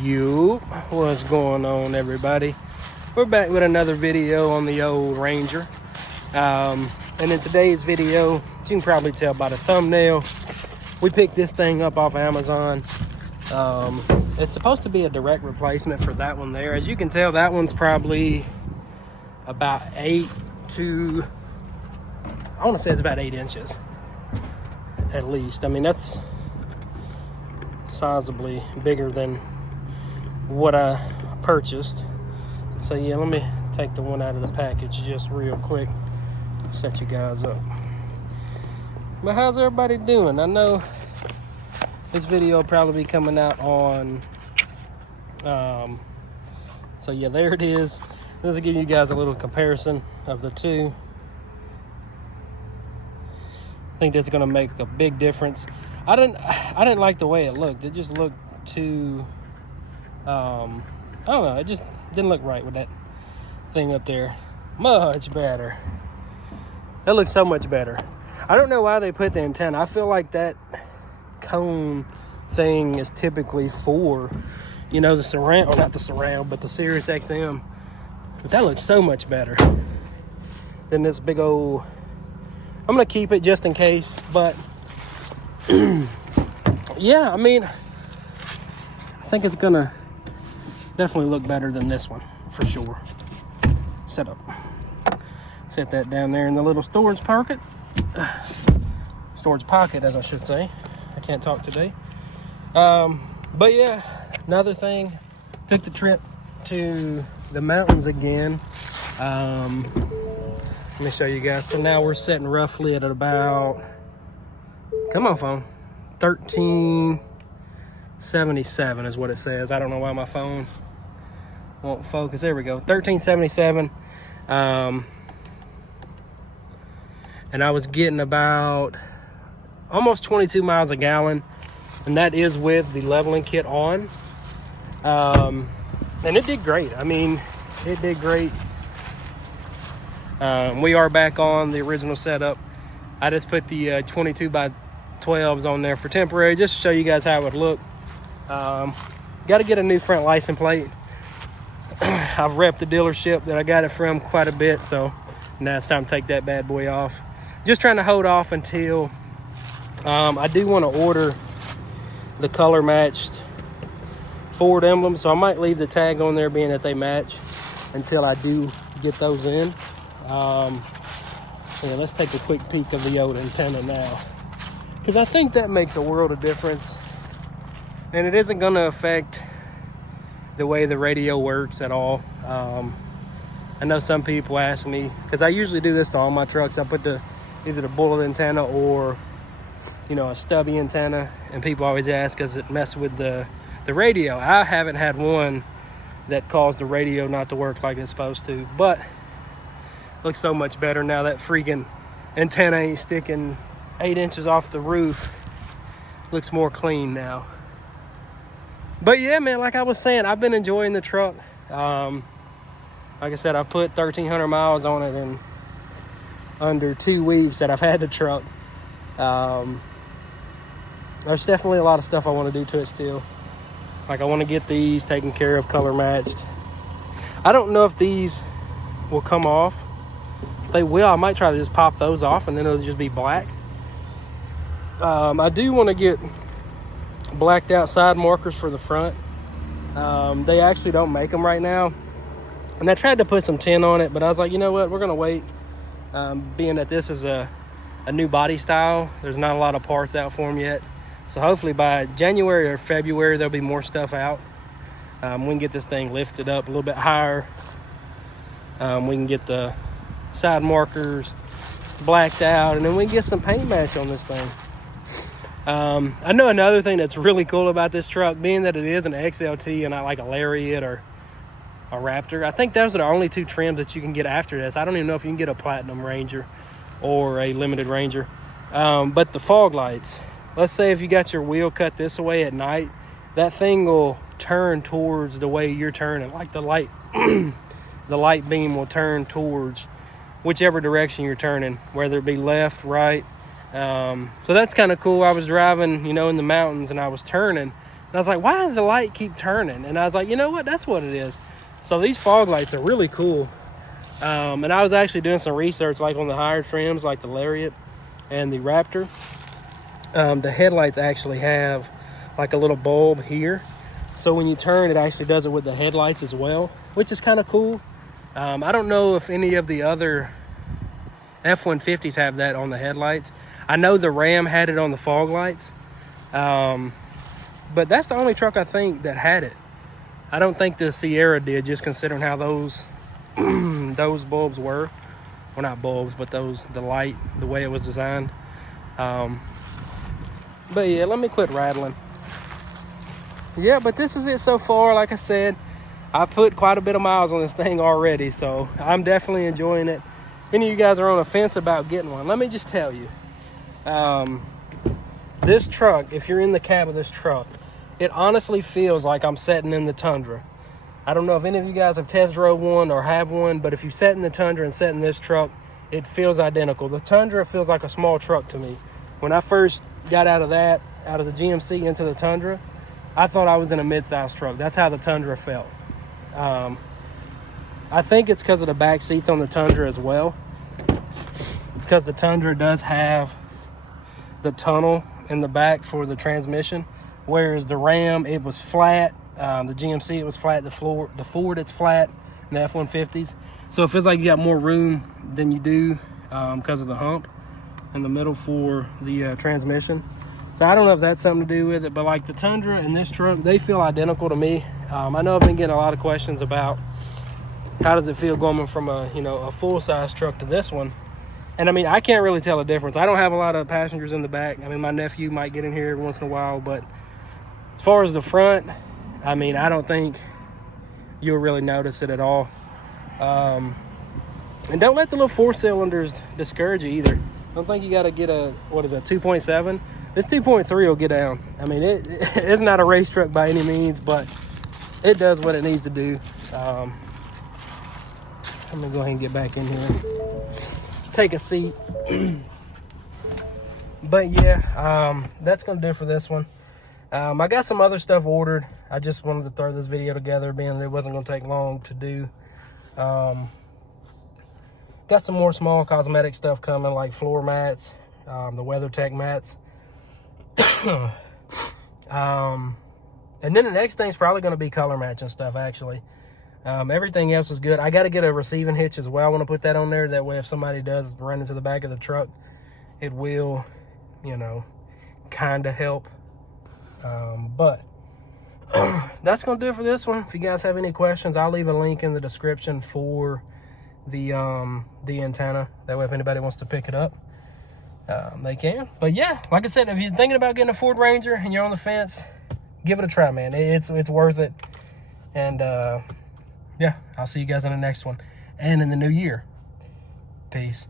What's going on, everybody? We're back with another video on the old Ranger. And in today's video, as you can probably tell by the thumbnail, we picked this thing up off Amazon. It's supposed to be a direct replacement for that one there. As you can tell, that one's probably about I want to say it's about 8 inches at least. I mean, that's sizably bigger than what I purchased. So yeah, let me take the one out of the package just real quick, set you guys up. But how's everybody doing? I know this video will probably be coming out on so yeah, there it is. This will give you guys a little comparison of the two. I think that's going to make a big difference. I didn't like the way it looked. It just looked too I don't know, it just didn't look right with that thing up there. Much better. That looks so much better. I don't know why they put the antenna. I feel like that cone thing is typically for, you know, the surround, or not the surround, but the Sirius XM. But that looks so much better than this big old. I'm gonna keep it just in case, but yeah, I mean, I think it's gonna definitely look better than this one for sure. Set that down there in the little storage pocket, as I should say. I can't talk today. But yeah, another thing, took the trip to the mountains again. Let me show you guys. So now we're sitting roughly at about, come on phone, 1377 is what it says. I don't know why my phone won't focus. There we go, 1377. And I was getting about almost 22 miles a gallon, and that is with the leveling kit on. And it did great. I mean, it did great. We are back on the original setup. I just put the 22 by 12s on there for temporary, just to show you guys how it would look. Got to get a new front license plate. I've repped the dealership that I got it from quite a bit, so now it's time to take that bad boy off. Just trying to hold off until I do want to order the color matched Ford emblem, so I might leave the tag on there being that they match until I do get those in. Yeah, let's take a quick peek of the old antenna now, because I think that makes a world of difference, and it isn't going to affect the way the radio works at all. I know some people ask me, because I usually do this to all my trucks. I put either the bullet antenna or, you know, a stubby antenna, and people always ask, does it mess with the radio? I haven't had one that caused the radio not to work like it's supposed to, but looks so much better now. That freaking antenna ain't sticking 8 inches off the roof. Looks more clean now. But yeah, man, like I was saying, I've been enjoying the truck. Like I said, I put 1,300 miles on it in under 2 weeks that I've had the truck. There's definitely a lot of stuff I want to do to it still. Like, I want to get these taken care of, color matched. I don't know if these will come off. If they will, I might try to just pop those off and then it'll just be black. I do want to get blacked out side markers for the front. They actually don't make them right now, and I tried to put some tin on it, but I was like, you know what, we're gonna wait. Being that this is a new body style, there's not a lot of parts out for them yet, so hopefully by January or February there'll be more stuff out. We can get this thing lifted up a little bit higher. We can get the side markers blacked out, and then we can get some paint match on this thing. I know another thing that's really cool about this truck, being that it is an XLT and not like a Lariat or a Raptor. I think those are the only two trims that you can get after this. I don't even know if you can get a Platinum Ranger or a Limited Ranger. But the fog lights, let's say if you got your wheel cut this way at night, that thing will turn towards the way you're turning. Like the light, the light beam will turn towards whichever direction you're turning, whether it be left, right. So that's kind of cool. I was driving, you know, in the mountains, and I was turning, And I was like, why does the light keep turning? And I was like, you know what? That's what it is. So these fog lights are really cool. And I was actually doing some research, like on the higher trims, like the Lariat and the Raptor. The headlights actually have like a little bulb here. So when you turn, it actually does it with the headlights as well, which is kind of cool. I don't know if any of the other F-150s have that on the headlights. I know the Ram had it on the fog lights. But that's the only truck I think that had it. I don't think the Sierra did, just considering how those those bulbs were. Well, not bulbs, but the light, the way it was designed. But yeah, let me quit rattling. Yeah, but this is it so far. Like I said, I put quite a bit of miles on this thing already, so I'm definitely enjoying it. If any of you guys are on the fence about getting one, let me just tell you. This truck, if you're in the cab of this truck, it honestly feels like I'm sitting in the Tundra. I don't know if any of you guys have test drove one or have one, but if you sat in the Tundra and sat in this truck, it feels identical. The Tundra feels like a small truck to me. When I first got out of the GMC into the Tundra, I thought I was in a mid-size truck. That's how the Tundra felt. I think it's because of the back seats on the Tundra as well, because the Tundra does have the tunnel in the back for the transmission, whereas the Ram, it was flat. The GMC, it was flat. The Ford, it's flat. And the F-150s, so it feels like you got more room than you do because of the hump in the middle for the transmission. So I don't know if that's something to do with it, but like the Tundra and this truck, they feel identical to me. I know I've been getting a lot of questions about how does it feel going from a full-size truck to this one. And I mean, I can't really tell a difference. I don't have a lot of passengers in the back. I mean, my nephew might get in here every once in a while, but as far as the front, I mean, I don't think you'll really notice it at all. And don't let the little 4-cylinders discourage you either. I don't think you got to get a, 2.7? This 2.3 will get down. I mean, it's not a race truck by any means, but it does what it needs to do. I'm gonna go ahead and get back in here, take a seat. But yeah, that's gonna do it for this one. I got some other stuff ordered. I just wanted to throw this video together, being that it wasn't gonna take long to do. Got some more small cosmetic stuff coming, like floor mats, the WeatherTech mats. And then the next thing's probably going to be color matching stuff, actually. Everything else is good. I got to get a receiving hitch as well. I want to put that on there. That way, if somebody does run into the back of the truck, it will, kind of help. But that's going to do it for this one. If you guys have any questions, I'll leave a link in the description for the antenna. That way, if anybody wants to pick it up, they can. But yeah, like I said, if you're thinking about getting a Ford Ranger and you're on the fence, give it a try, man. It's worth it. And yeah, I'll see you guys in the next one and in the new year. Peace.